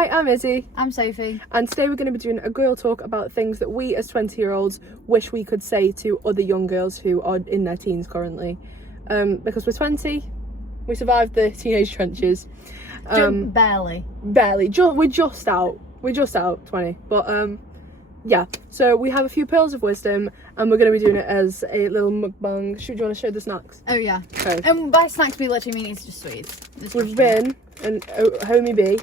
Hi, I'm Izzy. I'm Sophie. And today we're going to be doing a girl talk about things that we as 20-year-olds wish we could say to other young girls who are in their teens currently. Because we're 20, we survived the teenage trenches. Barely. We're just out 20. But yeah, so we have a few pearls of wisdom and we're going to be doing it as a little mukbang. Do you want to show the snacks? Oh yeah. Okay. And by snacks we literally mean it's just sweets. We've been, and Homie B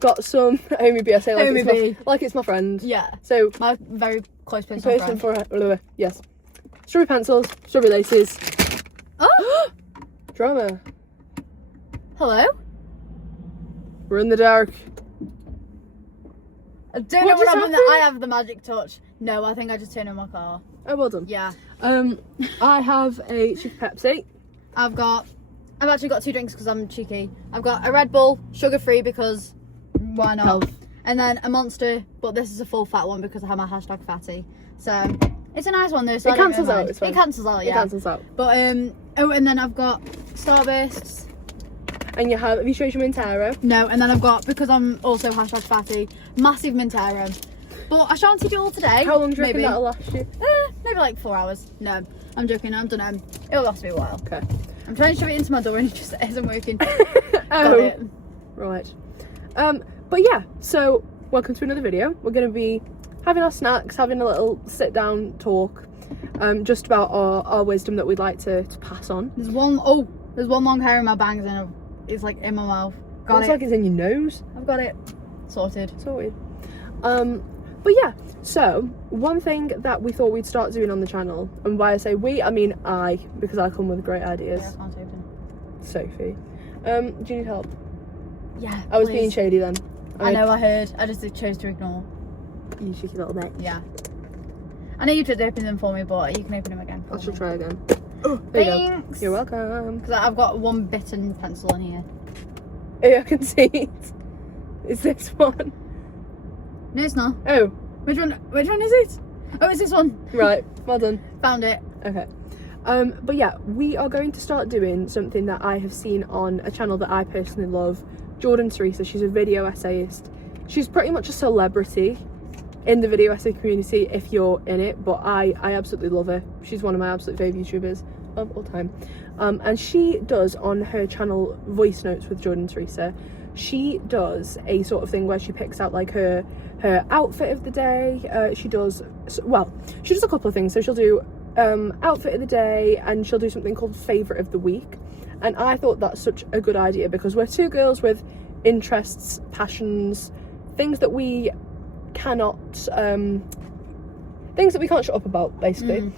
got some Homie B. I say like it's my friend. Yeah. So my very close person friend. Yes. Strawberry pencils, strawberry laces. Oh. Drama. Hello. We're in the dark. I don't know what happened. I have the magic touch. No, I think I just turned on my car. Oh, well done. Yeah. I have a cheeky Pepsi. I've actually got 2 drinks because I'm cheeky. I've got a Red Bull, sugar-free because why not? Health. And then a Monster, but this is a full fat one because I have my hashtag fatty. So it's a nice one though. So it cancels out. It's fine. It cancels out. Yeah. It cancels out. But oh, and then I've got Starbursts. And have you showed your Mintero? No, and then I've got, because I'm also hashtag fatty, massive Mintero. But I shan't eat it all today. How long do you reckon that'll last you? Maybe like 4 hours. No, I'm joking. I don't know. It'll last me a while. Okay. I'm trying to shove it into my door and it just isn't working. Oh, Got it. Right. But yeah, so welcome to another video. We're going to be having our snacks, having a little sit down talk, just about our wisdom that we'd like to pass on. There's one long hair in my bangs and it's like in my mouth. Looks like it's in your nose. I've got it. Sorted. But yeah, so one thing that we thought we'd start doing on the channel, and by I say we, I mean I, because I come with great ideas. Yeah, I can't open. Sophie. Do you need help? Yeah, I was please. being shady then. I know, I heard. I just chose to ignore. You cheeky little bitch. Yeah. I know you tried to open them for me, but you can open them again. I shall try again. Oh, there you go. thanks. You're welcome. Because I've got one bitten pencil in here. Yeah, I can see it. Is this one? No, it's not. Oh. Which one is it? Oh, it's this one. Right, well done. Found it. Okay. But yeah, we are going to start doing something that I have seen on a channel that I personally love, Jordan Teresa. She's a video essayist. She's pretty much a celebrity in the video essay community if you're in it, but I absolutely love her. She's one of my absolute favourite YouTubers of all time. And she does on her channel Voice Notes with Jordan Teresa, she does a sort of thing where she picks out like her outfit of the day. She does a couple of things. So she'll do outfit of the day and she'll do something called favourite of the week. And I thought that's such a good idea because we're 2 girls with interests, passions, things that we cannot shut up about, basically.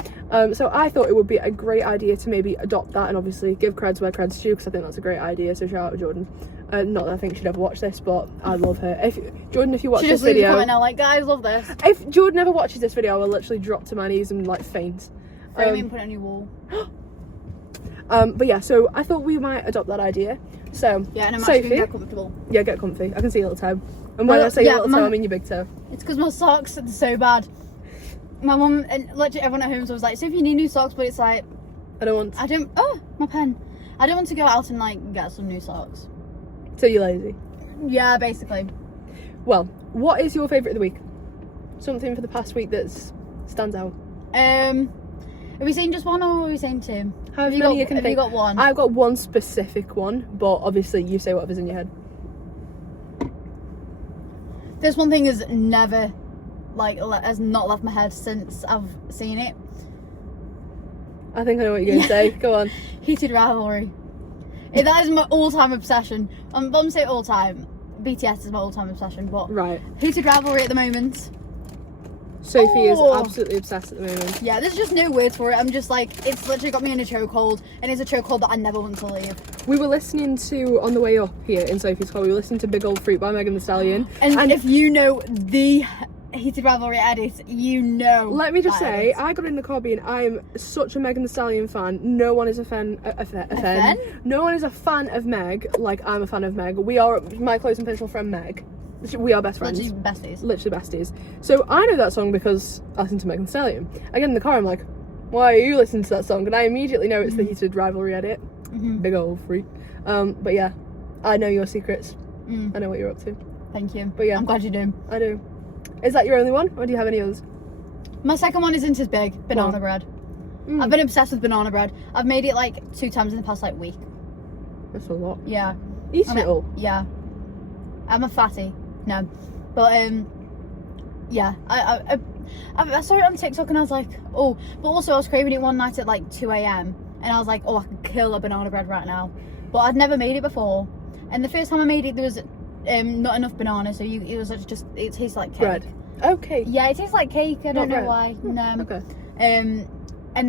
So I thought it would be a great idea to maybe adopt that and obviously give creds where creds due, because I think that's a great idea. So shout out to Jordan. Not that I think she'd ever watch this, but I love her. If you watch this video, comment now like, guys, love this. If Jordan ever watches this video, I will literally drop to my knees and like faint. Frame me and put it on your wall. But yeah, so I thought we might adopt that idea. So yeah, and I'm Sophie, actually get comfortable. Yeah, get comfy. I can see your little toe. And when I say your little toe, I mean your big toe. It's because my socks are so bad. My mum and literally everyone at home was like, "So if you need new socks," but it's like, oh, my pen. I don't want to go out and like get some new socks. So you're lazy? Yeah, basically. Well, what is your favourite of the week? Something for the past week that stands out. Are we saying just one or are we saying 2? Have you got one? I've got one specific one, but obviously you say whatever's in your head. This one thing has never, has not left my head since I've seen it. I think I know what you're going to say. Go on. Heated rivalry. That is my all-time obsession. I'm going to say all-time. BTS is my all-time obsession, but right. Heated rivalry at the moment. Sophie is absolutely obsessed at the moment. Yeah, there's just no word for it. I'm just like, it's literally got me in a chokehold, and it's a chokehold that I never want to leave. We were listening to, on the way up here in Sophie's car, we were listening to Big Old Fruit by Megan Thee Stallion. And if you know the Heated rivalry edit, you know. Let me just say, I got in the car being, I am such a Megan Thee Stallion fan. No one is a fan. No one is a fan of Meg like I'm a fan of Meg. We are my close and personal friend Meg. We are best friends. Literally besties. So I know that song because I listen to Megan Thee Stallion. I get in the car, I'm like, why are you listening to that song? And I immediately know it's the Heated rivalry edit. Big old freak. But yeah, I know your secrets. I know what you're up to. Thank you. But yeah. I'm glad you do. I do. Is that your only one, or do you have any others? My second one isn't as big. Banana bread. I've been obsessed with banana bread. I've made it like 2 times in the past like week. That's a lot. Yeah. Eating it all? Yeah. I'm a fatty. No. But yeah. I saw it on TikTok and I was like, oh. But also I was craving it one night at like 2 a.m. and I was like, oh, I could kill a banana bread right now. But I'd never made it before. And the first time I made it, there was not enough banana, so it was just, it tastes like cake. Bread. Okay. Yeah, it tastes like cake. I don't know bread. why. No. Okay. And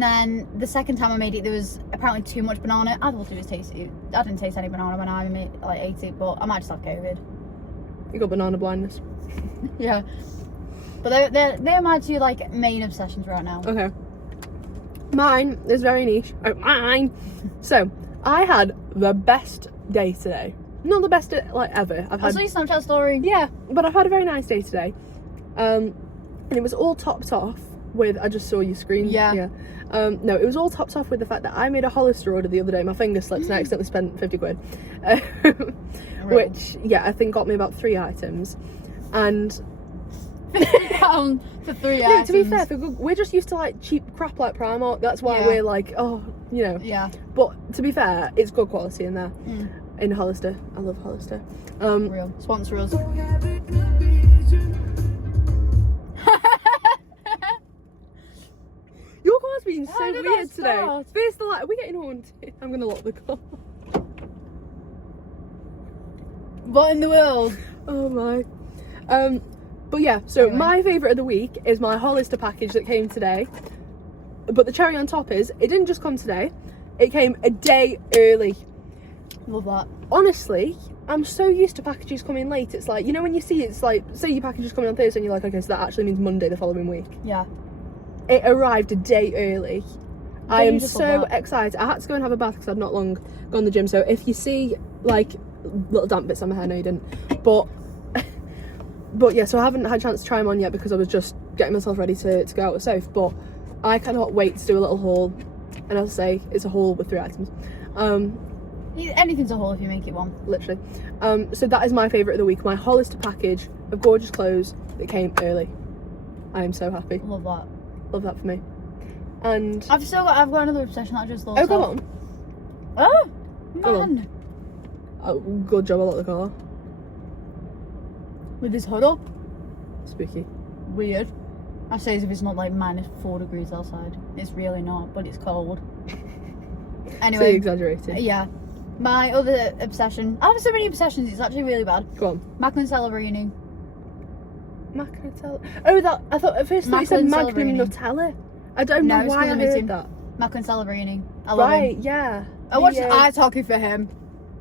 then the second time I made it, there was apparently too much banana. I thought it was tasty. I didn't taste any banana when I ate it, but I might just have COVID. You got banana blindness. Yeah. But they're my 2 like main obsessions right now. Okay. Mine is very niche. Oh, mine. So I had the best day today. Not the best like ever. I saw your Snapchat story. Yeah, but I've had a very nice day today. And it was all topped off with, I just saw your screen. Yeah. No, it was all topped off with the fact that I made a Hollister order the other day. My finger slipped and I accidentally spent 50 quid. Which, yeah, I think got me about 3 items. And £50 for 3 yeah, items. to be fair, we're just used to like cheap crap like Primark. That's why we're like, oh, you know. Yeah. But to be fair, it's good quality in there. In Hollister. I love Hollister. Real. Sponsor us. Your car's been so How did weird that today. start? First, are we getting haunted? I'm gonna lock the car. What in the world? Oh my. But yeah, so Anyway. my favourite of the week is my Hollister package that came today. But the cherry on top is, it didn't just come today, it came a day early. Love that. Honestly, I'm so used to packages coming late. It's like, you know when you see it's like, say your package is coming on Thursday and you're like, okay, so that actually means Monday the following week. Yeah. It arrived a day early. I am just so love that. excited. I had to go and have a bath because I'd not long gone to the gym. So if you see like little damp bits on my hair, no you didn't. But yeah, so I haven't had a chance to try them on yet because I was just getting myself ready to go out with Soph. But I cannot wait to do a little haul. And as I say, it's a haul with 3 items. Anything's a haul if you make it one. Literally. So that is my favourite of the week. My Hollister package of gorgeous clothes that came early. I am so happy. Love that. Love that for me. And I've got another obsession that I just thought. oh, go on. Oh Go on. man. Oh, good job I locked the car. With his hood up. Spooky. Weird. I say as if it's not like -4 degrees outside. It's really not, but it's cold. So Anyway. exaggerated. Yeah. My other obsession. I have so many obsessions, it's actually really bad. Go on. Macklin Celebrini. Macca Nutella. Oh, that I thought at first I thought you said Macklin Magnum Celebrini. Nutella. I don't know No, it's why I called a heard meeting. that. Macklin Celebrini. I love Right, him. yeah. I watched The, ice hockey for him.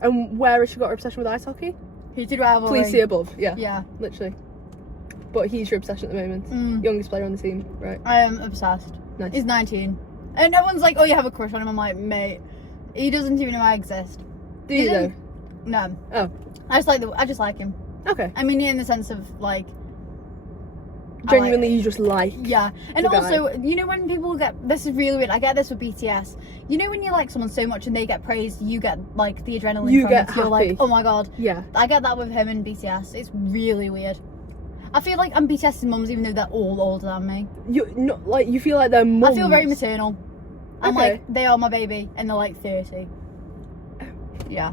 And where has she got her obsession with ice hockey? Heated rivalry. Please see above. Yeah. Yeah. Literally. But he's your obsession at the moment. Youngest player on the team, right? I am obsessed. Nice. He's 19. And everyone's like, oh, you have a crush on him. I'm like, mate, he doesn't even know I exist. Do you though? No. Oh. I just like him. Okay. I mean, in the sense of like, Genuinely, you just like. yeah. And the guy. also, you know when people get, this is really weird, I get this with BTS. You know when you like someone so much and they get praised, you get like the adrenaline You from get it. You're like, happy. oh my god. Yeah. I get that with him and BTS. It's really weird. I feel like I'm BTS's mums even though they're all older than me. You not like you feel like they're mums. I feel very maternal. I'm Okay. like, they are my baby and they're like 30. Yeah.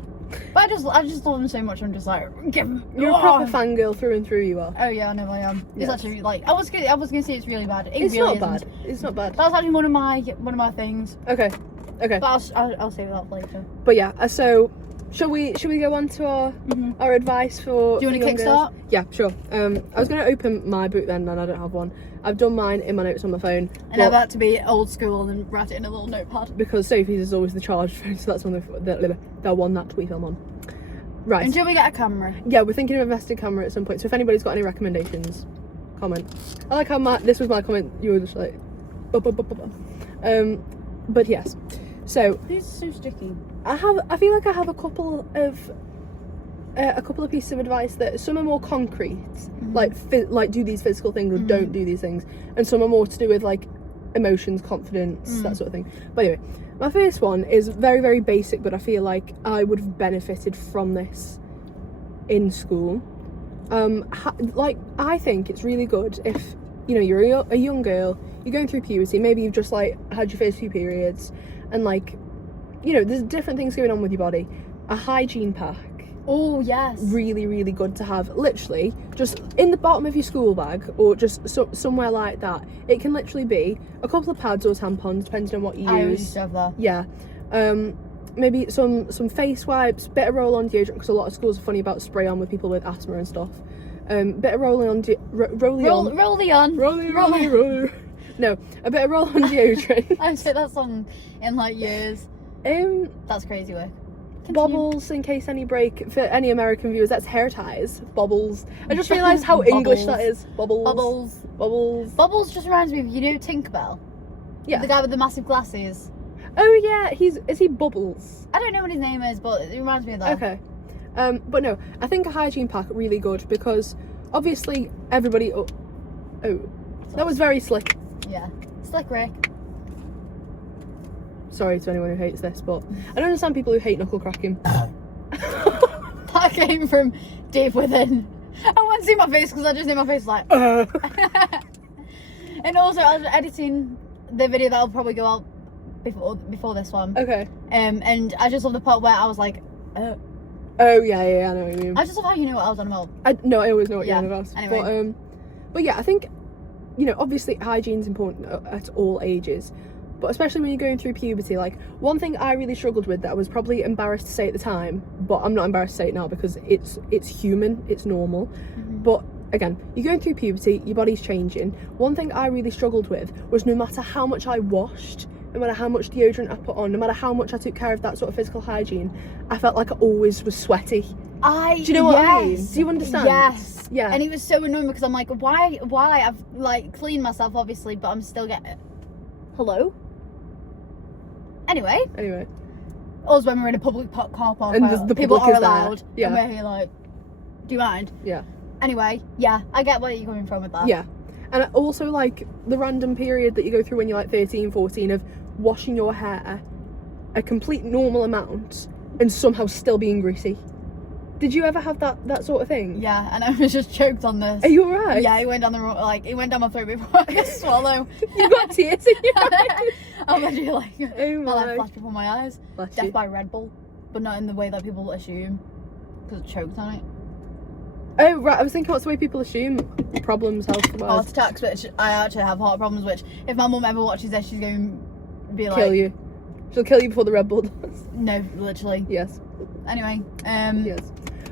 But I just love them so much. I'm just like, give them. You're a proper fangirl through and through. You are. Oh yeah, I know I am. It's Yes. actually like I was gonna say it's really bad. It's really not isn't. bad. It's not bad. That was actually one of my things. Okay. Okay. But I'll save that for later. But yeah. So, shall we go on to our advice for? Do you want for to young girls? kickstart? Yeah, sure. I was going to open my book then, and I don't have one. I've done mine in my notes on my phone. And I'm about to be old school and write it in a little notepad. Because Sophie's is always the charged phone, so that's one the one that we film on. Right. Until we get a camera. Yeah, we're thinking of investing camera at some point. So if anybody's got any recommendations, comment. I like how this was my comment. You were just like, but yes. So These are so sticky. I feel like I have a couple of pieces of advice that some are more concrete, like do these physical things or don't do these things, and some are more to do with like emotions, confidence, that sort of thing. But anyway, my first one is very, very basic, but I feel like I would have benefited from this in school. Like, I think it's really good if, you know, you're a young girl, you're going through puberty, maybe you've just like had your first few periods, and like, you know, there's different things going on with your body. A hygiene pack. Oh yes. Really, really good to have. Literally, just in the bottom of your school bag, or just somewhere like that. It can literally be a couple of pads or tampons, depending on what you use. I always used to have that. Yeah. Maybe some face wipes, bit of roll-on deodorant, because a lot of schools are funny about spray on with people with asthma and stuff. Bit of roll-on. No, a bit of roll-on deodorant. I haven't said that song in like years. That's crazy work. Continue. Bobbles, in case any break, for any American viewers, that's hair ties. Bobbles. I just realised how English that is. Bobbles. Bubbles just reminds me of, you know, Tinkerbell? Yeah. The guy with the massive glasses. Oh yeah, is he Bubbles? I don't know what his name is, but it reminds me of that. Okay. But no, I think a hygiene pack really good, because obviously everybody... Oh, that was very slick. Yeah. Slick Rick. Sorry to anyone who hates this, but I don't understand people who hate knuckle cracking. That came from deep within. I won't see my face because I just knew my face was like... And also, I was editing the video that'll probably go out before this one. Okay. And I just love the part where I was like... Oh yeah, I know what you mean. I just love how you know what I was on about. No, I always know what you're on about. Anyway. But yeah, I think, you know, obviously hygiene's important at all ages, but especially when you're going through puberty. Like, one thing I really struggled with that I was probably embarrassed to say at the time, but I'm not embarrassed to say it now because it's human, it's normal. But again, you're going through puberty, your body's changing. One thing I really struggled with was, no matter how much I washed, no matter how much deodorant I put on, no matter how much I took care of that sort of physical hygiene, I felt like I always was sweaty. Do you know what I mean? Do you understand? Yes. Yeah. And it was so annoying because I'm like, why? I've like cleaned myself obviously, but I'm still getting... Hello? Anyway. Also, when we're in a public car park, and the people public are is there. allowed. Yeah. And we're here like, do you mind? Yeah. Anyway, yeah, I get where you're coming from with that. Yeah. And also, like, the random period that you go through when you're like 13, 14 of washing your hair a complete normal amount and somehow still being greasy. Did you ever have that sort of thing? Yeah, and I was just choked on this. Are you alright? Yeah, it went down it went down my throat before I could swallow. You got tears in your eyes. I'm literally like, Oh my life my. flashed before my eyes. Bless Death you. by Red Bull, but not in the way that people assume, because it choked on it. Oh right, I was thinking what's the way people assume problems health-wise. Heart attacks, which I actually have heart problems, which if my mum ever watches this, she's going to be like... Kill you. She'll kill you before the Red Bull does. No, literally. Yes. Anyway, Yes.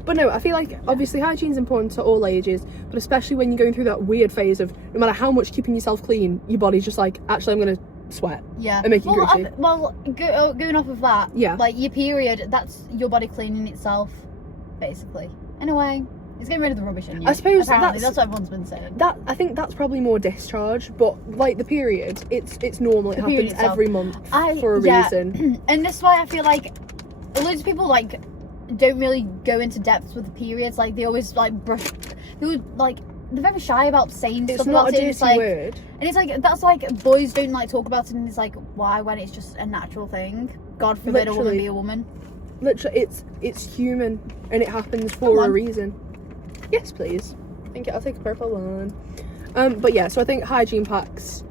But no, I feel like obviously hygiene's important to all ages, but especially when you're going through that weird phase of no matter how much keeping yourself clean, your body's just like, actually I'm going to sweat. Yeah. And make you greasy. Going off of that, Yeah. like your period, that's your body cleaning itself, basically. In a way, it's getting rid of the rubbish in you. I suppose apparently, that's what everyone's been saying. I think that's probably more discharge, but like the period, it's normal. It The period happens itself. every month for a reason. And this is why I feel like loads of people like don't really go into depth with the periods. Like they always like brush. They would like they're very shy about saying It's stuff not about a it. dirty It's like, word. and it's like that's like boys don't like talk about it, and it's like why when it's just a natural thing. God forbid a woman Literally. be a woman. Literally, it's human and it happens for a reason. Yes, please. Thank you. I'll take a purple one. But yeah, so I think hygiene packs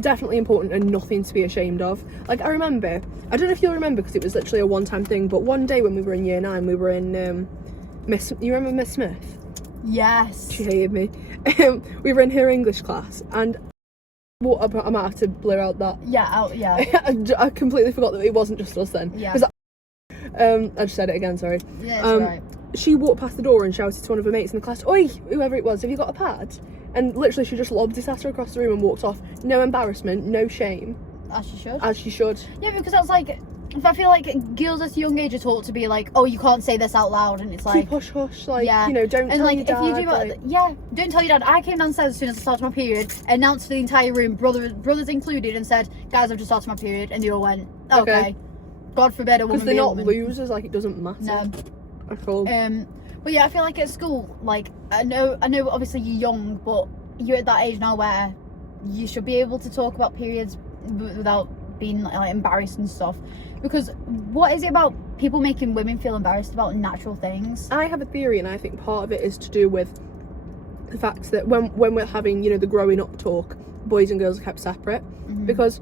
definitely important and nothing to be ashamed of. Like I remember, I don't know if you'll remember because it was literally a one-time thing, but one day when we were in year 9, we were in you remember Miss Smith? Yes. She hated me. We were in her English class, and I might have to blur out that. Yeah. Yeah. I completely forgot that it wasn't just us then. Yeah. I just said it again. Sorry. Yeah, it's right. She walked past the door and shouted to one of her mates in the class, "Oi, whoever it was, have you got a pad?" And literally she just lobbed it at her across the room and walked off. No embarrassment, no shame. As she should. As she should. Yeah, because I was like, I feel like girls at a young age are taught to be like, oh, you can't say this out loud, and it's like, keep hush hush, like, yeah. you know, don't and tell like your dad. if you do like... yeah, don't tell your dad. I came downstairs as soon as I started my period, announced to the entire room, brothers included, and said, guys, I've just started my period, and they all went, okay. God forbid a woman because they're be a not woman. losers, like it doesn't matter. No. At all. But yeah, I feel like at school, like I know obviously you're young, but you're at that age now where you should be able to talk about periods without being like embarrassed and stuff. Because what is it about people making women feel embarrassed about natural things? I have a theory, and I think part of it is to do with the fact that when we're having, you know, the growing up talk, boys and girls are kept separate. Because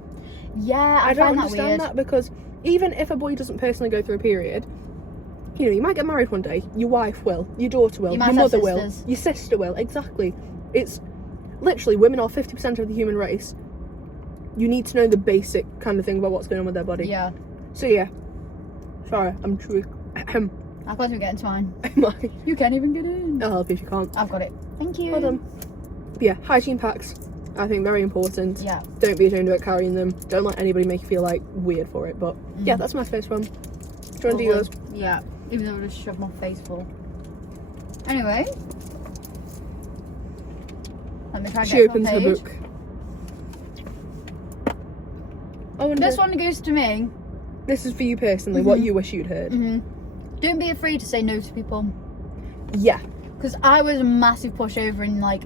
Yeah, I don't find that understand weird. that, because even if a boy doesn't personally go through a period, you know, you might get married one day, your wife will, your daughter will, You might your have mother will, sisters. your sister will. Exactly. It's literally, women are 50% of the human race. You need to know the basic kind of thing about what's going on with their body. Yeah. So yeah. Sorry, I'm true. I can't even get into mine. My, You can't even get in. I'll help you if you can't. I've got it. Thank you. Well done. But yeah, hygiene packs, I think very important. Yeah. Don't be ashamed about carrying them. Don't let anybody make you feel like weird for it. But yeah, that's my first one. Do you want to do yours? Yeah. Even though I just shoved my face full. Anyway. Let me try and She get to opens my her page. book. Oh, and This one goes to me. This is for you personally. What you wish you'd heard. Don't be afraid to say no to people. Yeah. Because I was a massive pushover in like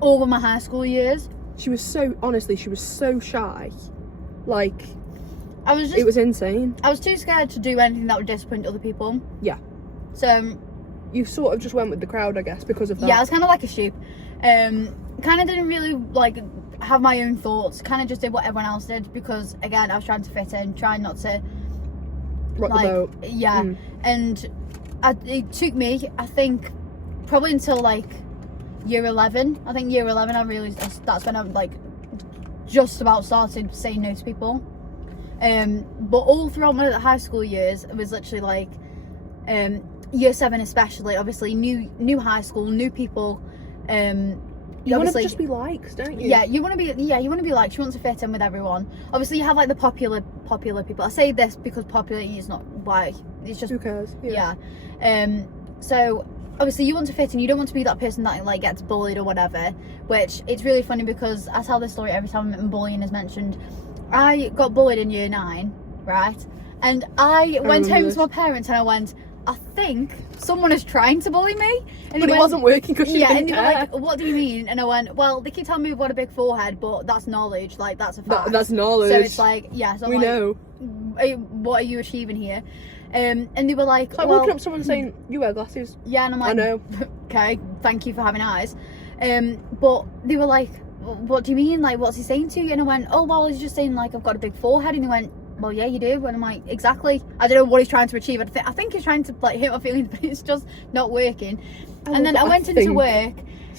all of my high school years. She was so, honestly, she was so shy. Like, I was just, it was insane. I was too scared to do anything that would disappoint other people. Yeah. So You sort of just went with the crowd, I guess, because of that. yeah, I was kind of like a sheep. Kind of didn't really like have my own thoughts. Kind of just did what everyone else did because again, I was trying to fit in, trying not to Rock like the boat. yeah. And it took me, I think, probably until like year 11. I think year 11, I realised that's when I like just about started saying no to people. But all throughout my high school years, it was literally like year 7 especially, obviously new high school, new people. You want to just be liked, don't you? Yeah, you want to be liked. You want to fit in with everyone. Obviously, you have like the popular people. I say this because popularity is not why. It's just Who cares? yeah. So obviously you want to fit in. You don't want to be that person that like gets bullied or whatever. Which it's really funny because I tell this story every time bullying is mentioned. I got bullied in year 9, right? And I went home to my parents and I went, I think someone is trying to bully me. And But it wasn't working because she yeah, didn't and they were care. like, what do you mean? And I went, well, they keep telling me we've got a big forehead, but that's knowledge. Like, that's a fact. That's knowledge. So it's like, yeah. So I'm we like, know. what are you achieving here? And they were like, It's like well, walking up to someone and saying, you wear glasses. yeah, and I'm like, I know. okay, thank you for having eyes. But they were like, what do you mean? Like, what's he saying to you? And I went, oh, well, he's just saying, like, I've got a big forehead. And he went, well, yeah, you do. And I'm like, exactly. I don't know what he's trying to achieve. I think he's trying to, like, hit my feelings, but it's just not working. And then I went into work.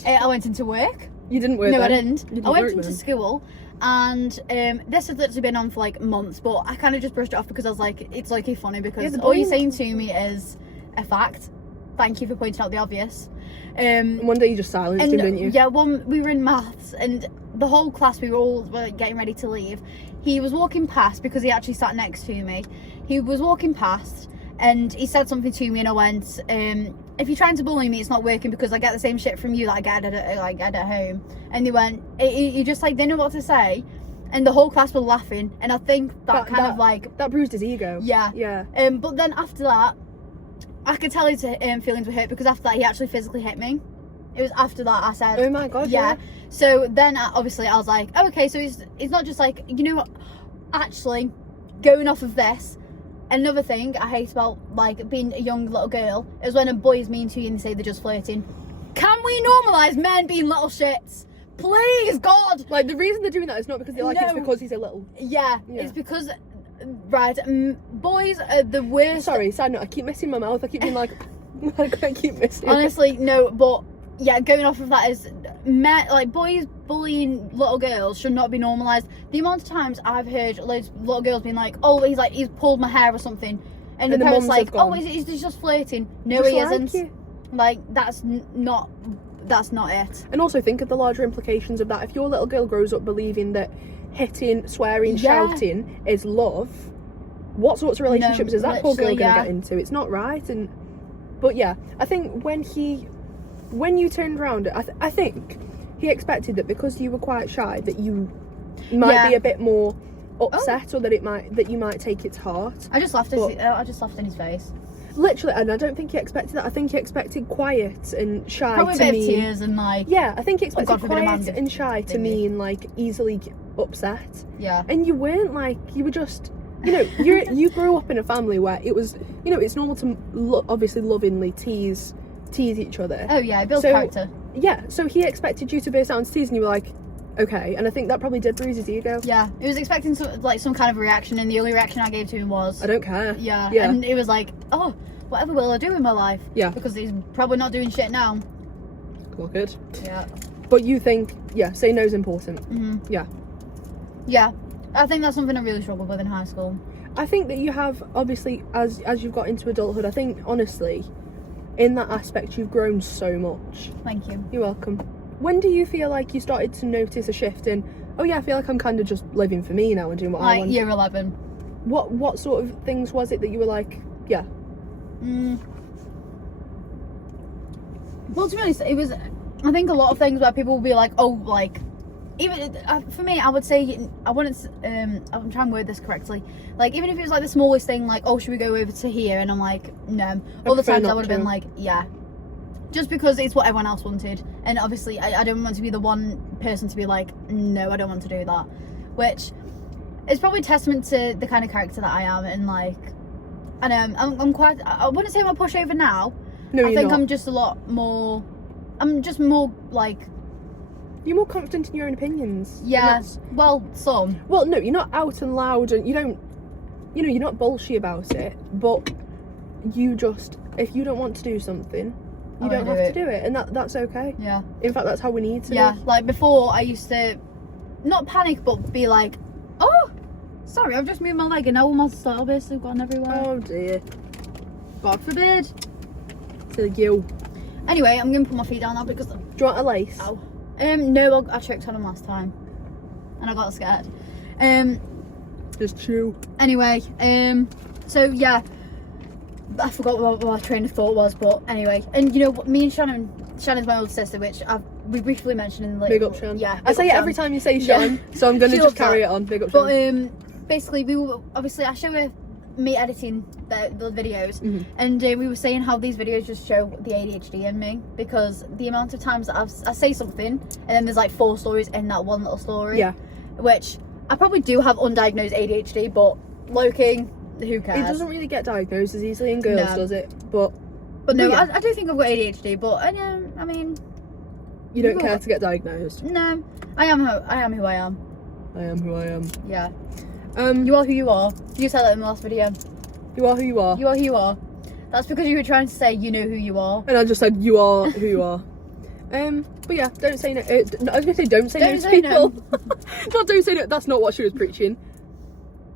I went into work. You didn't work No, then. I didn't. You didn't I went work into then. school. And this has literally been on for like months, but I kind of just brushed it off because I was like, it's like funny because Yeah, the all you're bullying- saying to me is a fact. Thank you for pointing out the obvious. And one day you just silenced him, didn't you? Yeah, we were in maths and the whole class, we were all getting ready to leave. He was walking past because he actually sat next to me. He was walking past and he said something to me and I went, if you're trying to bully me, it's not working because I get the same shit from you that I get at home. And they went, he just like didn't know what to say. And the whole class were laughing. And I think that of like... That bruised his ego. Yeah. Yeah. But then after that, I could tell his feelings were hurt because after that he actually physically hit me. It was after that I said, Oh my god, yeah. So then obviously I was like, oh, okay, so it's not just like, you know what, actually going off of this, another thing I hate about like being a young little girl is when a boy is mean to you and they say they're just flirting. Can we normalise men being little shits? Please, God! Like, the reason they're doing that is not because they like it, it's No. because he's a little... Yeah, Yeah. it's because, right, boys are the worst. Sorry, side note, I keep missing my mouth. I keep being like... I keep missing. Honestly, no, but yeah, going off of that is like boys bullying little girls should not be normalised. The amount of times I've heard loads of little girls being like, oh, he's pulled my hair or something, and the parents mums like, have gone, oh, he's just flirting. No, Just he like isn't. you. Like that's not it. And also think of the larger implications of that. If your little girl grows up believing that hitting, swearing, Yeah. shouting is love, what sorts of relationships is that poor girl literally, going to yeah. get into? It's not right. But yeah, I think when you turned around, I think he expected that because you were quite shy that you might Yeah. be a bit more upset, or that you might take it to heart. I just laughed. But- I just laughed in his face. Literally, and I don't think he expected that. I think he expected quiet and shy Probably a to bit of mean... tears and like Yeah, I think he expected God forbid a quiet man's and shy to thingy. mean like easily upset. yeah. And you weren't, like, you were just you know, you grew up in a family where it was, you know, it's normal to obviously lovingly tease each other. Oh yeah, it builds character. Yeah, so he expected you to burst out into tears, and you were like, okay, and I think that probably did bruise his ego. Yeah, he was expecting some kind of reaction, and the only reaction I gave to him was, I don't care. Yeah, and it was like, oh, whatever will I do in my life? Yeah. Because he's probably not doing shit now. Well, good. Yeah. But you think, yeah, say no's important. Yeah. Yeah, I think that's something I really struggled with in high school. I think that you have, obviously, as you've got into adulthood, I think, honestly, in that aspect, you've grown so much. Thank you. You're welcome. When do you feel like you started to notice a shift in, oh yeah, I feel like I'm kind of just living for me now and doing what I want? Like year 11. What sort of things was it that you were like, yeah? Well, to be honest, it was, I think, a lot of things where people will be like, oh, like, even for me, I would say, I wouldn't, I'm trying to word this correctly, like, even if it was like the smallest thing, like, oh, should we go over to here? And I'm like, no. All the times I would have been like, yeah, just because it's what everyone else wanted, and obviously I don't want to be the one person to be like, no, I don't want to do that, which is probably testament to the kind of character that I am. And like, I know I'm quite, I wouldn't say I'm a pushover now. No, I think not. I'm just a lot more, I'm just more like, you're more confident in your own opinions. yeah, well, some. Well, no, you're not out and loud, and you don't, you know, you're not bullshit about it, but you just, if you don't want to do something, you don't have to do it, and that's okay. Yeah. In fact, that's how we need to. Yeah, be. like before I used to not panic, but be like, oh, sorry, I've just moved my leg and now all my starbase have gone everywhere. Oh dear. God forbid. To you. Anyway, I'm gonna put my feet down now because. Do you want a lace? Ow. No, I checked on them last time, and I got scared. Just chew. Anyway, so yeah, I forgot what my train of thought was, but anyway, and you know, me and Shannon's my older sister, which we briefly mentioned in the Big up, Shan. Yeah, I say it every time you say Shan, so I'm gonna just carry it on. Big up, Shan. But basically, we were obviously I show her me editing the videos, and we were saying how these videos just show the ADHD in me, because the amount of times that I say something and then there's like 4 stories in that one little story. Yeah. Which I probably do have undiagnosed ADHD, but looking, who cares? It doesn't really get diagnosed as easily in girls, does it? But no, yeah. I do think I've got ADHD, but I mean, you don't care to get diagnosed. No, I am who I am. I am who I am. Yeah. You are who you are. You said that in the last video. You are who you are. You are who you are. That's because you were trying to say you know who you are. And I just said you are who you are. But yeah, don't say no. I was gonna say don't say no to people. No. Not don't say no. That's not what she was preaching.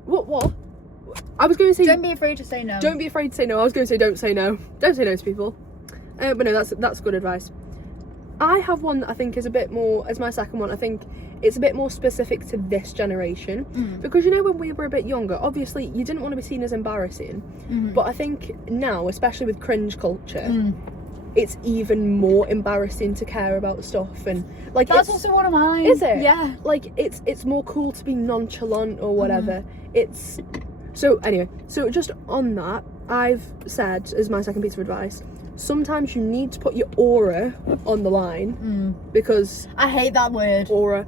What? I was going to say. Don't be afraid to say no. Don't be afraid to say no. I was going to say don't say no. Don't say no to people. But no, that's good advice. I have one that I think is a bit more, as my second one, I think it's a bit more specific to this generation. Because you know, when we were a bit younger, obviously you didn't want to be seen as embarrassing. But I think now, especially with cringe culture, it's even more embarrassing to care about stuff, and like that's also one of mine. Is it? Yeah. Like it's more cool to be nonchalant or whatever. It's so anyway. So just on that, I've said as my second piece of advice, sometimes you need to put your aura on the line, because I hate that word. Aura.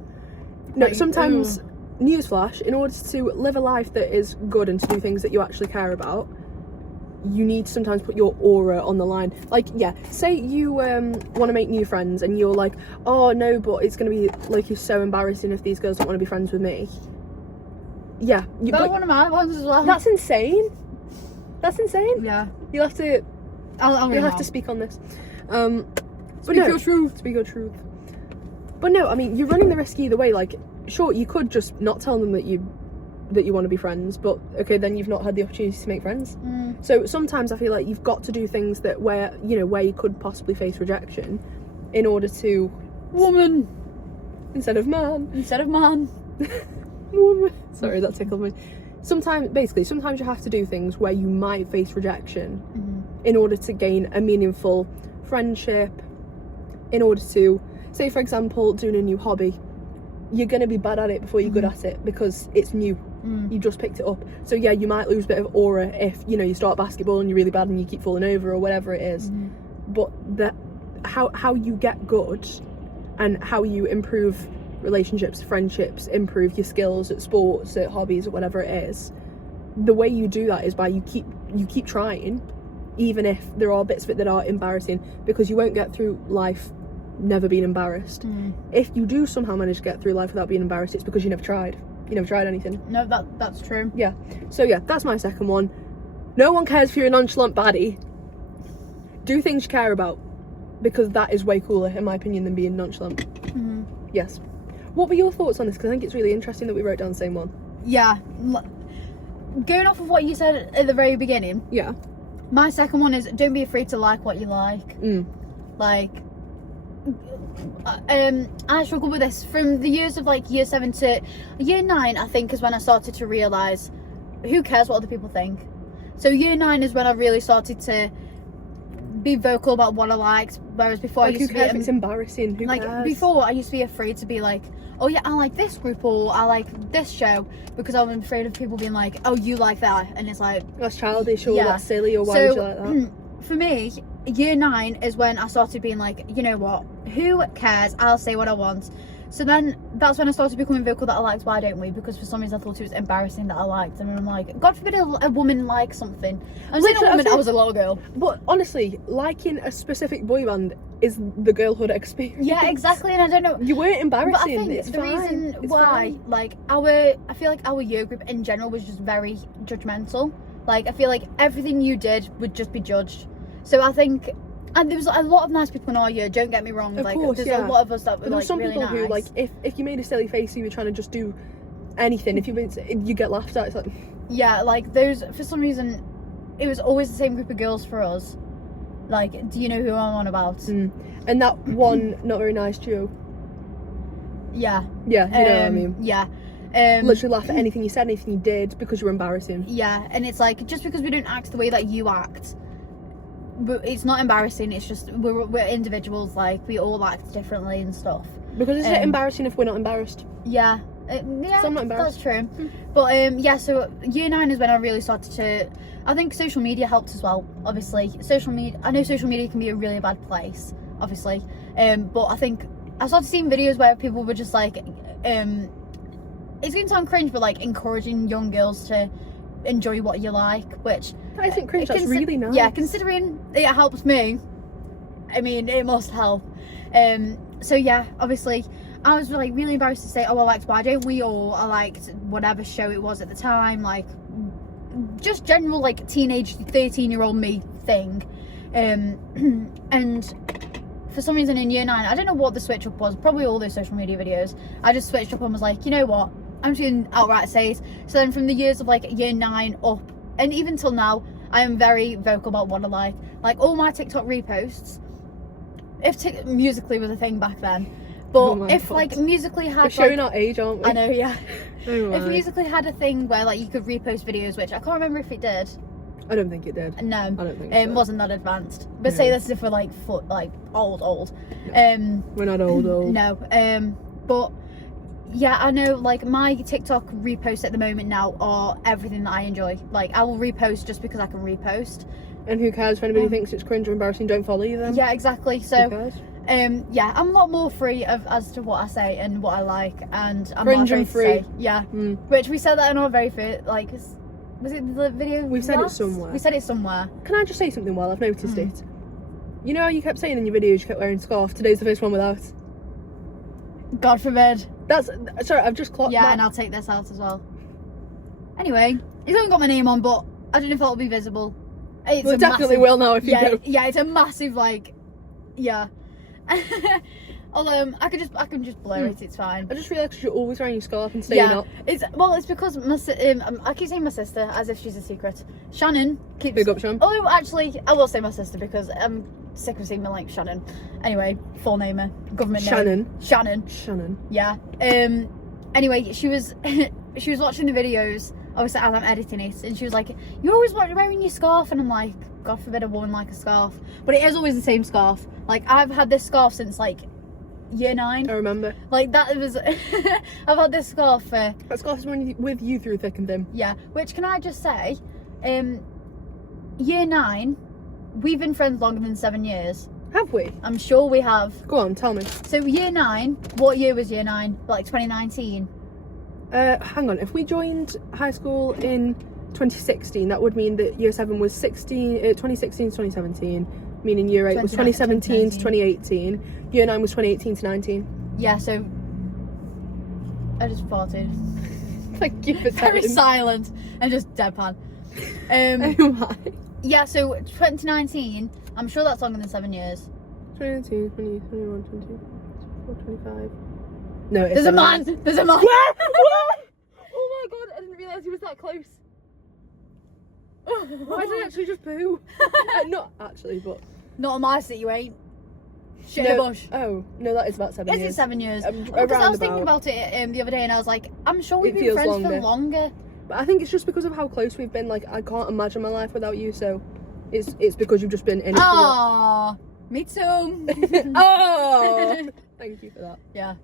No, Like, sometimes newsflash, in order to live a life that is good and to do things that you actually care about, you need to sometimes put your aura on the line. Like, yeah, say you want to make new friends and you're like, oh no, but it's going to be like, you're so embarrassing if these girls don't want to be friends with me. Yeah. That's one of my ones as well. That's insane. That's insane. Yeah. You'll have to, I'll you'll have to speak on this. Speak your truth. Speak your truth. But no, I mean, you're running the risk either way. Like, sure, you could just not tell them that you want to be friends, but okay, then you've not had the opportunity to make friends. So sometimes I feel like you've got to do things that where you could possibly face rejection in order to woman instead of man. Woman. Sorry, that tickled me. Sometimes you have to do things where you might face rejection in order to gain a meaningful friendship, in order to, say for example, doing a new hobby. You're going to be bad at it before you're good at it, because it's new. You just picked it up. So yeah, you might lose a bit of aura if you start basketball and you're really bad and you keep falling over or whatever it is. But how you get good and how you improve relationships, friendships, improve your skills at sports, at hobbies, or whatever it is, the way you do that is by you keep trying, even if there are bits of it that are embarrassing, because you won't get through life never being embarrassed. If you do somehow manage to get through life without being embarrassed, it's because you never tried anything. No, that's true. Yeah, so yeah, that's my second one. No one cares if you're a nonchalant baddie. Do things you care about, because that is way cooler in my opinion than being nonchalant. Yes. What were your thoughts on this? Because I think it's really interesting that we wrote down the same one. Yeah, going off of what you said at the very beginning, Yeah. my second one is don't be afraid to like what you like. Like, I struggled with this from the years of like year 7 to year 9. I think is when I started to realise who cares what other people think. So year 9 is when I really started to be vocal about what I liked, whereas before Like, I used who to cares be if it's embarrassing? Who like cares? before I used to be afraid to be like, oh yeah, I like this group or I like this show, because I was afraid of people being like, oh, you like that, and it's like, that's childish, or yeah. that's silly, or why So, would you like that? For me, year 9 is when I started being like, you know what, who cares, I'll say what I want. So then that's when I started becoming vocal that I liked Why Don't We, because for some reason I thought it was embarrassing that I liked them, and I'm like, God forbid a woman likes something. I'm saying a woman, I was a little girl. But honestly, liking a specific boy band is the girlhood experience. Yeah, exactly, and I don't know. You weren't embarrassing. But I think it's the fine. reason It's why, fine. like, I feel like our year group in general was just very judgmental. Like, I feel like everything you did would just be judged. So I think, and there was a lot of nice people in our year, don't get me wrong. Of like, course, there's yeah. a lot of us that were There were like some really people nice. who, like, if you made a silly face, you were trying to just do anything. If you get laughed at, it's like, Yeah, like those, for some reason, it was always the same group of girls for us. Like, do you know who I'm on about? And that one not very nice duo. Yeah. Yeah, you know what I mean. Yeah. Literally laugh at anything you said, anything you did, because you were embarrassing. Yeah, and it's like, just because we don't act the way that you act, but it's not embarrassing, it's just we're individuals, like we all act differently and stuff. Because it's embarrassing if we're not embarrassed. Yeah, So I'm not embarrassed. that's true. But yeah, so year 9 is when I really started to, I think social media helped as well. Obviously, I know social media can be a really bad place, obviously, but I think I started seeing videos where people were just like, it's going to sound cringe, but like encouraging young girls to enjoy what you like, which I think cringe, that's really nice. Yeah, considering it helps me, I mean, it must help. So yeah, obviously I was like really embarrassed to say, oh, I liked Why Don't We, or I liked whatever show it was at the time, like just general like teenage 13-year-old me thing. And for some reason in year 9, I don't know what the switch up was, probably all those social media videos, I just switched up and was like, you know what, I'm just going to outright say it. So then from the years of like year 9 up, and even till now, I am very vocal about what I like. Like all my TikTok reposts, if Musically was a thing back then, but if God. Like Musically had, we're showing our age, aren't we? I know, yeah. If Musically had a thing where like you could repost videos, which I can't remember if it did. I don't think it did. No, I don't think it so. wasn't that advanced. But say this as if we're like old. No. We're not old. No, but yeah, I know like my TikTok reposts at the moment now are everything that I enjoy. Like I will repost just because I can repost. And who cares if anybody thinks it's cringe or embarrassing? Don't follow you then. Yeah, exactly. So who cares? yeah, I'm a lot more free as to what I say and what I like, and I'm Cringe not and afraid to free. say, yeah. Which we said that in our very first, like, was it the video? We've said it somewhere. We said it somewhere. Can I just say something while I've noticed it? You know how you kept saying in your videos you kept wearing a scarf? Today's the first one without. God forbid. That's sorry, I've just clocked Yeah, that. and I'll take this out as well. Anyway, it's only got my name on, but I don't know if that'll be visible. It's Well, a definitely massive, will now if you yeah, do. yeah, it's a massive like, yeah. Although I can just blur it. It's fine. I just realised you're always wearing your scarf and staying up. It's because I keep saying my sister as if she's a secret. Shannon keeps. Big up, Shannon. Oh, actually, I will say my sister because I'm sick of seeing me like Shannon. Anyway, full name her, government name. Shannon. Yeah. Anyway, she was watching the videos. Obviously, as I'm editing it, and she was like, "You're always wearing your scarf," and I'm like, "God forbid a woman like a scarf," but it is always the same scarf. Like I've had this scarf since like year 9. I remember. Like that was I've had this scarf for that scarf is with you through thick and thin. Yeah, which can I just say, year 9, we've been friends longer than 7 years. Have we? I'm sure we have. Go on, tell me. So year 9, what year was year 9? Like 2019. Hang on. If we joined high school in 2016, that would mean that year 7 was 2016 to 2017, meaning year 8 was 2017 to 2018, year 9 was 2018 to 19. Yeah, so I just farted. Thank you for Very telling. silent and just deadpan. Oh my. Yeah, so 2019, I'm sure that's longer than 7 years. 2019, 20, 21, 22, 24, 25. No, it's There's a 7 man! years. There's a man! Where? Oh my god, I didn't realise he was that close. Why did I actually just poo? Not actually, but... Not on my seat, you ain't. Shit no, in a bush. Oh, no, that is about 7 Is years. it 7 years? Because Around I was thinking about it the other day and I was like, I'm sure we've been friends for longer. But I think it's just because of how close we've been. Like, I can't imagine my life without you, so it's because you've just been in it. Aww, me too. Oh, thank you for that. Yeah.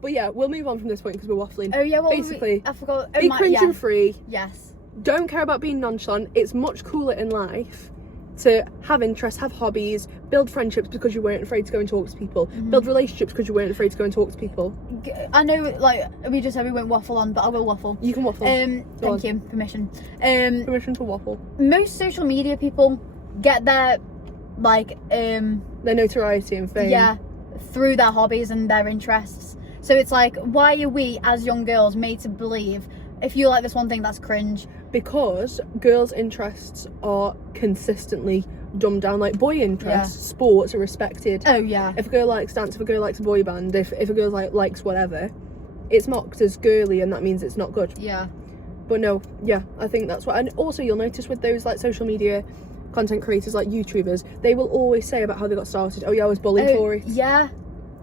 But yeah, we'll move on from this point because we're waffling. Oh yeah, well, basically, I forgot. be cringe and free. Yes. Don't care about being nonchalant. It's much cooler in life to have interests, have hobbies, build friendships because you weren't afraid to go and talk to people, build relationships because you weren't afraid to go and talk to people. I know, like, we just said we won't waffle on, but I will waffle. You can waffle. Thank you, permission. Permission to waffle. Most social media people get their, like, their notoriety and fame. yeah, through their hobbies and their interests. So it's like, why are we, as young girls, made to believe if you like this one thing, that's cringe? Because girls' interests are consistently dumbed down. Like, boy interests, sports are respected. Oh yeah. If a girl likes dance, if a girl likes a boy band, if a girl likes whatever, it's mocked as girly, and that means it's not good. Yeah. But no, yeah, I think that's what. And also, you'll notice with those like social media content creators, like YouTubers, they will always say about how they got started. Oh yeah, I was bullied for it. Yeah.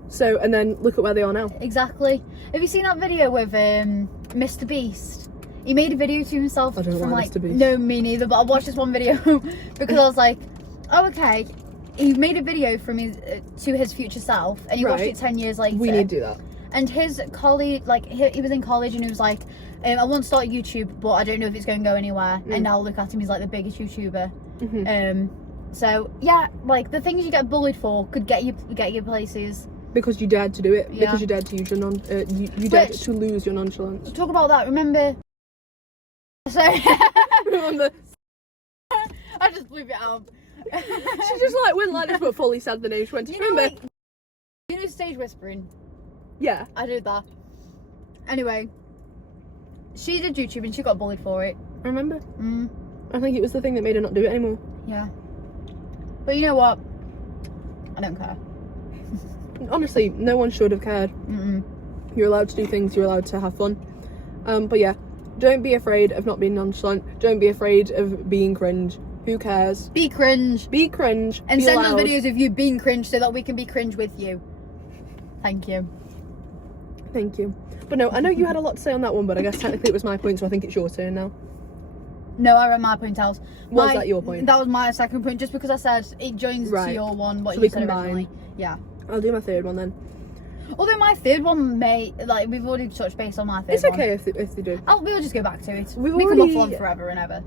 So, and then look at where they are now. Exactly. Have you seen that video with Mr. Beast? He made a video to himself. I don't from like Mr. Beast. No, me neither. But I watched this one video because I was like, oh okay. He made a video from his to his future self, and he watched it 10 years later. We need to do that. And his colleague, like he was in college, and he was like, I want to start YouTube, but I don't know if it's going to go anywhere. And now look at him, he's like the biggest YouTuber. So yeah, like the things you get bullied for could get you places. Because you dared to do it. Yeah. Because you dared to use your you dared to lose your nonchalance. Talk about that. Remember? Sorry. Remember? I just blew it out. She just like went like this, but fully said the name. She went. Remember? You know stage whispering? Yeah. I did that. Anyway, she did YouTube and she got bullied for it. I remember. I think it was the thing that made her not do it anymore. Yeah. But you know what? I don't care. Honestly, no one should have cared. You're allowed to do things, you're allowed to have fun. But yeah, don't be afraid of not being nonchalant. Don't be afraid of being cringe. Who cares? Be cringe. Be cringe. And be send loud. us videos of you being cringe so that we can be cringe with you. Thank you. Thank you. But no, I know you had a lot to say on that one, but I guess technically it was my point, so I think it's your turn now. No, I read my point out. Was that your point? That was my second point, just because I said it joins to your one, what So you we said combine. originally. Yeah. I'll do my third one then. Although my third one may, like, we've already touched base on my third one. It's okay if they do. We'll just go back to it. We've we already- can waffle on forever and ever.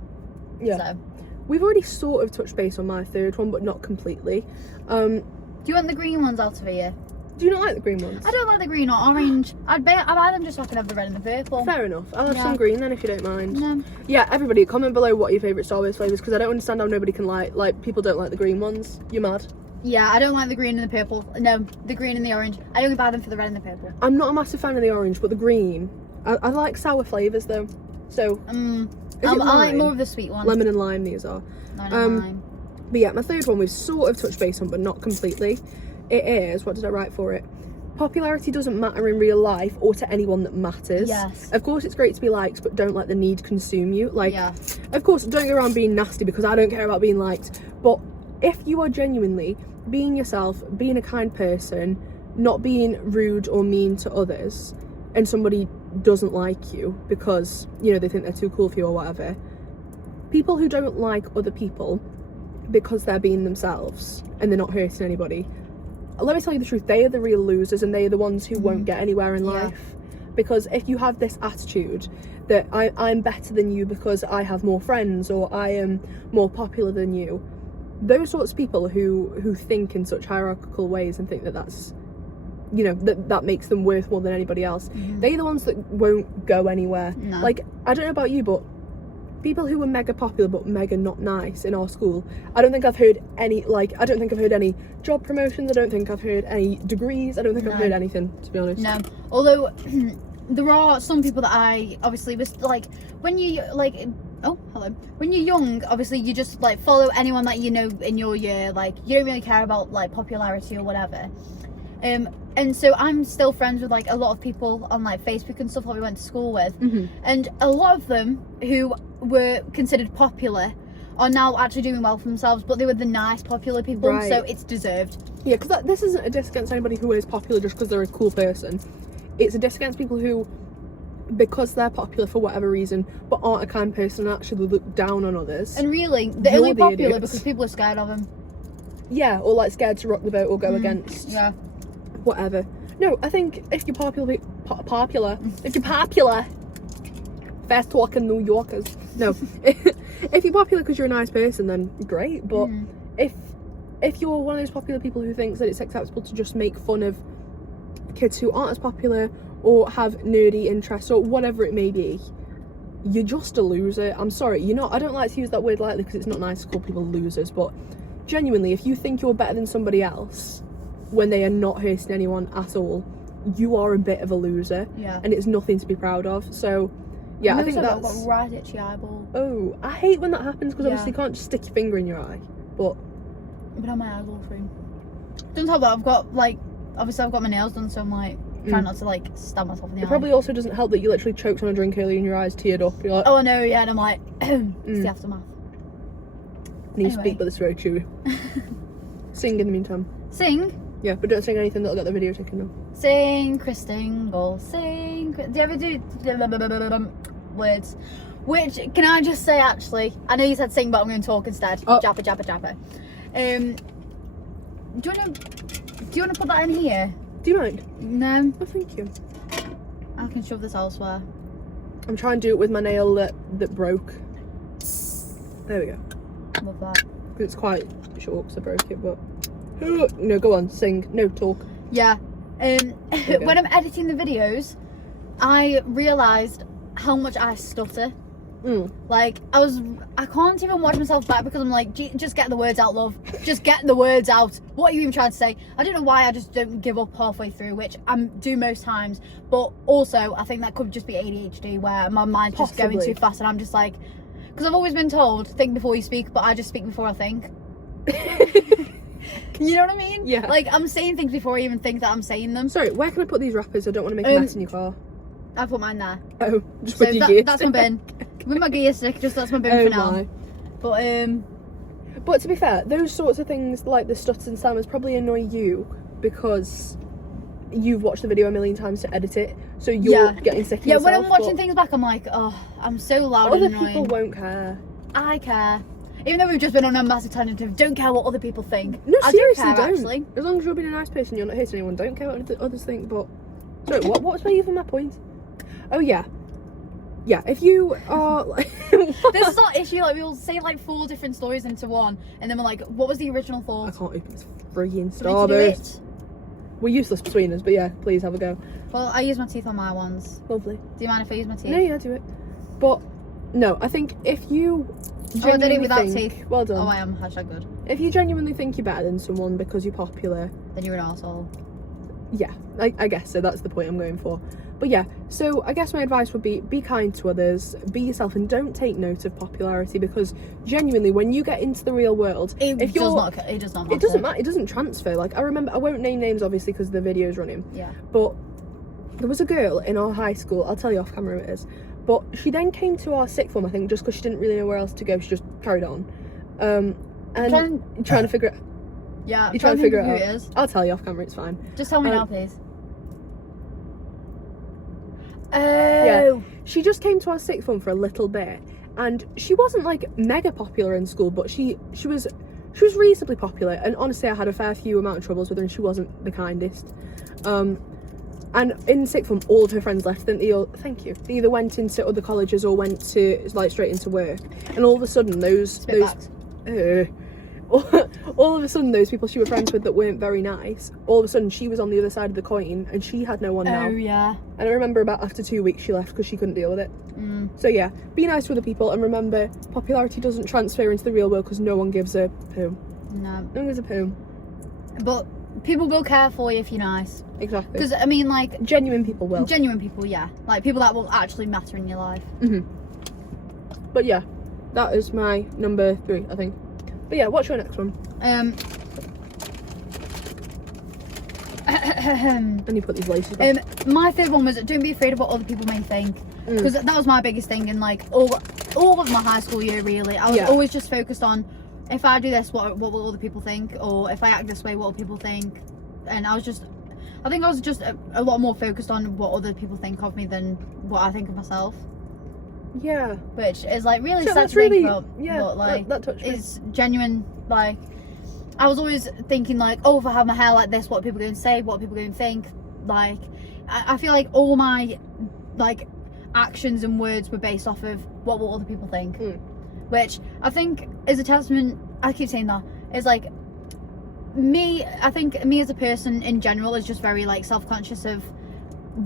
Yeah. So. We've already sort of touched base on my third one, but not completely. Do you want the green ones out of here? Do you not like the green ones? I don't like the green or orange. I'd buy them just so I can have the red and the purple. Fair enough. I'll have Yeah. some green then if you don't mind. No. Yeah, everybody, comment below what your favourite Star Wars flavours, because I don't understand how nobody can like people don't like the green ones. You're mad. Yeah, I don't like the green and the purple. No, the green and the orange. I only buy them for the red and the purple. I'm not a massive fan of the orange, but the green. I like sour flavours though. So I like more of the sweet ones. lemon and lime. These are. Lime. But yeah, my third one we've sort of touched base on, but not completely. It is, what did I write for it? Popularity doesn't matter in real life or to anyone that matters. Yes. Of course it's great to be liked, but don't let the need consume you. Like, Yeah. of course, don't go around being nasty, because I don't care about being liked. But if you are genuinely being yourself, being a kind person, not being rude or mean to others, and somebody doesn't like you because, you know, they think they're too cool for you or whatever, people who don't like other people because they're being themselves and they're not hurting anybody, let me tell you the truth, they are the real losers, and they are the ones who won't get anywhere in life. Because if you have this attitude that I'm better than you because I have more friends, or I am more popular than you, those sorts of people who think in such hierarchical ways and think that that's, you know, that makes them worth more than anybody else, they're the ones that won't go anywhere. No. Like, I don't know about you, but people who were mega popular but mega not nice in our school, I don't think I've heard any, like, I don't think I've heard any job promotions, I don't think I've heard any degrees, I don't think I've heard anything, to be honest. No, although there are some people that I obviously was like, when you like, oh hello, when you're young, obviously you just like follow anyone that you know in your year, like you don't really care about like popularity or whatever. And so I'm still friends with like a lot of people on like Facebook and stuff that we went to school with, and a lot of them who were considered popular are now actually doing well for themselves, but they were the nice popular people, so it's deserved. Yeah, because this isn't a diss against anybody who is popular just because they're a cool person. It's a diss against people who, because they're popular for whatever reason, but aren't a kind person and actually look down on others. And really, they're only popular because people are scared of them. Yeah, or like scared to rock the boat or go against. Yeah. Whatever. No, I think if you're popular, if you're popular, fast talking New Yorkers. No, if you're popular because you're a nice person, then great. But if you're one of those popular people who thinks that it's acceptable to just make fun of kids who aren't as popular or have nerdy interests or whatever it may be, you're just a loser. I'm sorry, you're not. I don't like to use that word lightly because it's not nice to call people losers, but genuinely, if you think you're better than somebody else when they are not hurting anyone at all, you are a bit of a loser. Yeah. And it's nothing to be proud of. So yeah, I think that's... I've got right itchy eyeball. Oh, I hate when that happens because obviously you can't just stick your finger in your eye. But on my eyeball free. Don't tell that I've got like, obviously I've got my nails done, so I'm like trying not to like stab myself in the eye. It probably also doesn't help that you literally choked on a drink earlier and your eyes teared up. You're like, oh no, yeah, and I'm like, it's the aftermath. And you speak, but it's very chewy. Sing in the meantime. Sing? Yeah, but don't sing anything that'll get the video taken down. Sing, Christingle, sing. Do you ever do words? Which, can I just say actually, I know you said sing, but I'm going to talk instead. Oh. Jappa, jappa, jappa. Do you want to put that in here? Do you mind? No. Oh, thank you. I can shove this elsewhere. I'm trying to do it with my nail that broke. There we go. Love that. It's quite short because I broke it, but... No, go on, sing. No, talk. Yeah. When I'm editing the videos, I realised how much I stutter. Like, I can't even watch myself back because I'm like, just get the words out, love. Just get the words out. What are you even trying to say? I don't know why I just don't give up halfway through, which I do most times. But also, I think that could just be ADHD, where my mind's just going too fast and I'm just like... Because I've always been told, think before you speak, but I just speak before I think. You know what I mean? Yeah. Like, I'm saying things before I even think that I'm saying them. Sorry, where can I put these wrappers? I don't want to make a mess in your car. I put mine there. Oh, just So with your gear that's my bin. With my gear stick, that's my bin for now. But to be fair, those sorts of things like the stutters and stammers probably annoy you because you've watched the video a million times to edit it, so you're getting sick of yourself. Yeah, when I'm watching things back, I'm like, oh, I'm so loud and annoying. Other people won't care. I care. Even though we've just been on a massive tangent of don't care what other people think. No, seriously, I do care, don't. actually. As long as you're being a nice person, you're not hitting anyone, don't care what others think. But sorry, what was even my point? Oh yeah, if you are like... This is our issue, like we'll say like 4 different stories into one and then we're like, what was the original thought? I can't open this frigging Starburst. We're useless between us, but yeah, please have a go. Well, I use my teeth on my ones. Lovely. Do you mind if I use my teeth? No, yeah, do it. But no, I think if you I did it without teeth. Well done. Oh, I am. #good. If you genuinely think you're better than someone because you're popular, then you're an arsehole. Yeah, I guess so. That's the point I'm going for. But yeah, so I guess my advice would be kind to others, be yourself, and don't take note of popularity, because genuinely, when you get into the real world, it does not matter. It doesn't matter. It doesn't transfer. Like, I remember, I won't name names obviously because the video's running. Yeah. But there was a girl in our high school. I'll tell you off camera who it is. But she then came to our sixth form, I think, just because she didn't really know where else to go. She just carried on, and trying to figure it. Yeah, you're trying to figure it out. Who it is. I'll tell you off camera. It's fine. Just tell me now, please. Oh. Yeah, she just came to our sixth form for a little bit, and she wasn't like mega popular in school, but she was reasonably popular. And honestly, I had a fair few amount of troubles with her, and she wasn't the kindest. And in sixth form, all of her friends left. Then they either went into other colleges or went to like straight into work. And all of a sudden, those all of a sudden those people she was friends with that weren't very nice, all of a sudden she was on the other side of the coin and she had no one now. Oh yeah. And I remember about after 2 weeks she left because she couldn't deal with it. So yeah, be nice to other people, and remember, popularity doesn't transfer into the real world because no one gives a poo. No one gives a poo. But people will care for you if you're nice. Exactly. Because I mean, like, genuine people will. Genuine people, yeah. Like people that will actually matter in your life. But yeah, that is my number 3, I think. But yeah, what's your next one? And you put these laces back. My third one was don't be afraid of what other people may think, because that was my biggest thing in like all of my high school year. Really, I was always just focused on, if I do this, what will other people think, or if I act this way, what will people think? And I think I was just a lot more focused on what other people think of me than what I think of myself. Yeah, which is like really sad that's to think really, about, but like that touched me. It's genuine. Like, I was always thinking like, oh, if I have my hair like this, what are people going to say? What are people going to think? Like, I feel like all my like actions and words were based off of what will other people think, which I think is a testament. I keep saying that is like me. I think me as a person in general is just very like self-conscious of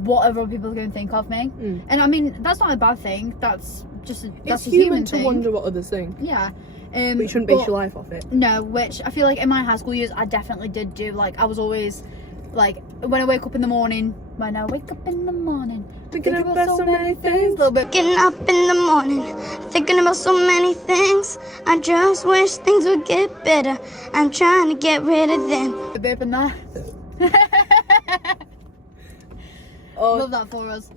what other people are going to think of me, and I mean that's not a bad thing. That's it's a human to thing. wonder what others think. Yeah. But you shouldn't base your life off it. No, which I feel like in my high school years I definitely did do. Like, I was always like, when I wake up in the morning, thinking about so many things. Getting up in the morning, thinking about so many things. I just wish things would get better. I'm trying to get rid of them. A bit in there. Love that for us.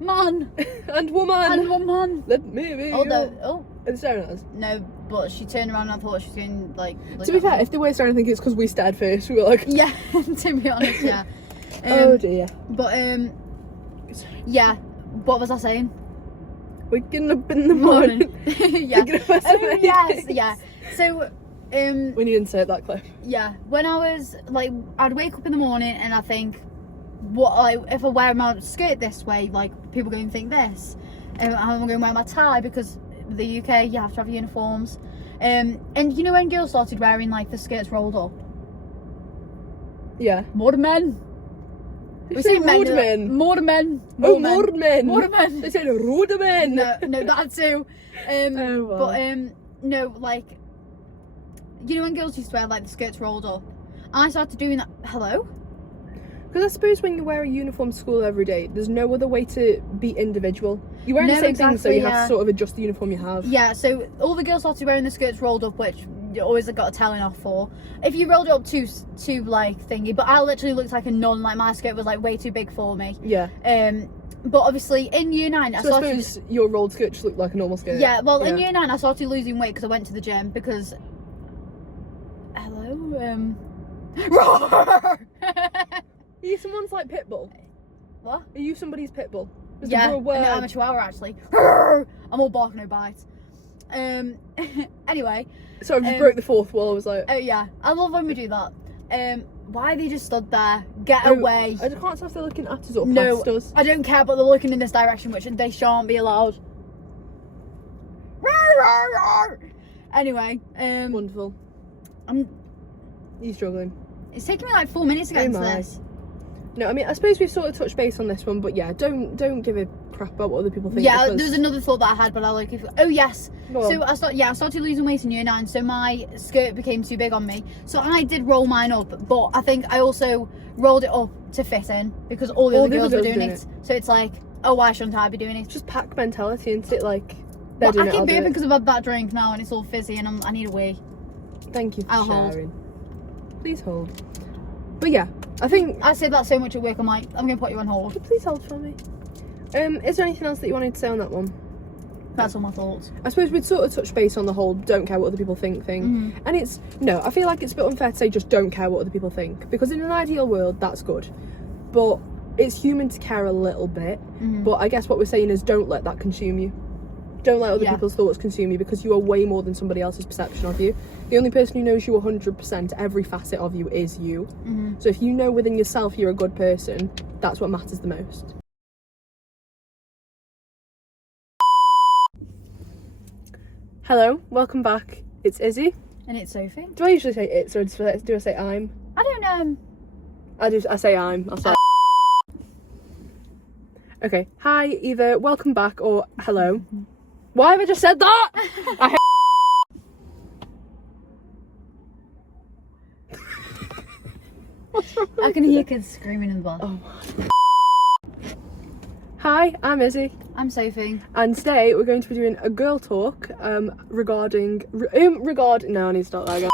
Man and woman. Let me be. Are they staring at us? No, but she turned around and I thought she was going like. To be fair, if they were staring, I think it's because we stared first. We were like, yeah. To be honest, yeah. Oh dear. But yeah. What was I saying? Waking up in the morning. Yeah. Yes. Yeah. So. We need to insert that clip. Yeah. When I was like, I'd wake up in the morning and I think, what, like, if I wear my skirt this way, like, people are going to think this. I'm going to wear my tie because the UK you have to have uniforms. And you know when girls started wearing like the skirts rolled up? Yeah. More men. We say men. More men. They said road men. No, that too. But no, like, you know when girls used to wear like the skirts rolled up? I started doing that. Hello? Because I suppose when you wear a uniform to school every day, there's no other way to be individual. You're wearing the same thing, so you have to sort of adjust the uniform you have. Yeah, so all the girls started wearing the skirts rolled up, which you always got a telling off for. If you rolled it up too like thingy, but I literally looked like a nun. Like, my skirt was like way too big for me. Yeah. But obviously in year 9, I suppose your rolled skirt just looked like a normal skirt. Yeah. Well, in year 9, I started losing weight because I went to the gym because. Hello. Are you someone's like Pitbull? What? Are you somebody's Pitbull? Yeah, no, I'm a Chihuahua actually. I'm all bark, no bite. Anyway. So I just broke the fourth wall. I was like, oh yeah, I love when we do that. Why are they just stood there? Get away! I can't tell if they're looking at us or past us. I don't care, but they're looking in this direction, which they shan't be allowed. Anyway, wonderful. You struggling? It's taking me like 4 minutes to get into this. No, I mean, I suppose we've sort of touched base on this one, but yeah, don't give a crap about what other people think. Yeah, there's another thought that I had, but I like. Oh yes. So I started losing weight in year 9, so my skirt became too big on me. So I did roll mine up, but I think I also rolled it up to fit in because all the other girls were doing it. So it's like, oh, why shouldn't I be doing it? Just pack mentality, isn't it? Like, I keep burping because I've had that drink now and it's all fizzy and I need a wee. Thank you for sharing. Please hold. But yeah, I think I said that so much at work. I'm like, I'm gonna put you on hold. Please hold for me. Is there anything else that you wanted to say on that one? That's all my thoughts. I suppose we'd sort of touch base on the whole don't care what other people think thing. And I feel like it's a bit unfair to say just don't care what other people think, because in an ideal world that's good, but it's human to care a little bit. But I guess what we're saying is don't let that consume you. Don't let other people's thoughts consume you, because you are way more than somebody else's perception of you. The only person who knows you 100%, every facet of you, is you. So if you know within yourself you're a good person, that's what matters the most. Hello, welcome back. It's Izzy. And it's Sophie. Do I usually say it's or do I say I'm? I don't know. I say I'm. I'll say. Okay. Hi, either welcome back or hello. Why have I just said that? I can hear kids screaming in the bar. Oh. Hi, I'm Izzy, I'm Sophie. and today we're going to be doing a girl talk regarding. No, I need to start that again.